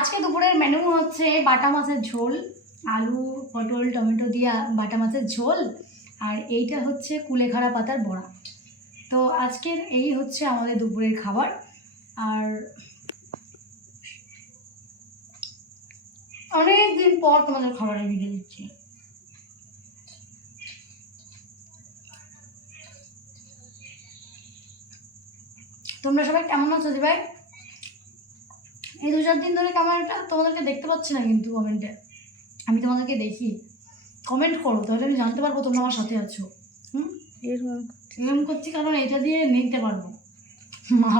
আজকে দুপুরের মেনু হচ্ছে বাটা মাছের ঝোল, আলু পটল টমেটো দিয়ে বাটা মাছের ঝোল, আর এইটা হচ্ছে কুলেখাড়া পাতার বড়া। তো আজকের এই হচ্ছে আমাদের দুপুরের খাবার। আর অনেক দিন পর তোমাদের খাবারের ভিডিও দিচ্ছি। তোমরা সবাই কেমন আছো ভাই? এই 2-4 দিন ধরে ক্যামেরাটা তোমাদেরকে দেখতে পাচ্ছি না, কিন্তু কমেন্টে আমি তোমাদেরকে দেখি। কমেন্ট করো, তাহলে আমি জানতে পারবো তোমরা আমার সাথে আছো। এরকম করছি কারণ এটা দিয়ে নিতে পারবো। মা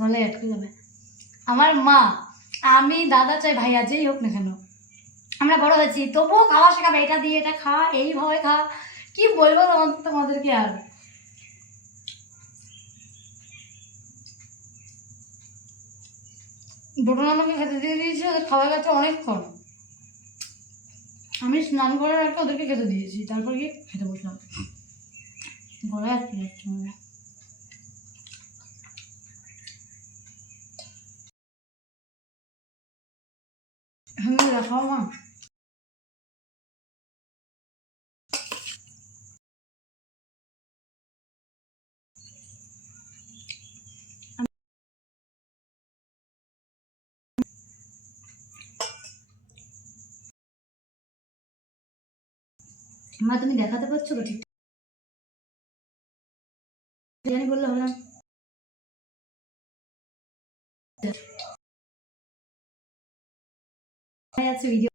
গলায় আটকে যাবে। আমার মা, আমি, দাদা চাই ভাইয়া যেই হোক না কেন, আমরা বড় হয়েছি তবুও খাওয়া শেখাবে, এটা দিয়ে এটা খা, এইভাবে খা। কি বলবো তোমাদেরকে আর। বোটন আমাকে খেতে দিয়ে দিয়েছে, ওদের খাওয়া গেছে অনেকক্ষণ। আমি স্নান করার আগে ওদেরকে খেতে দিয়েছি, তারপর গিয়ে খেতে বসলাম। গলায় আটকে যাচ্ছে মনে হয়। দেখাও মা। মা তুমি দেখাতে পারছো তো ঠিক জানি বললে হবে না। আছে ভিডিও।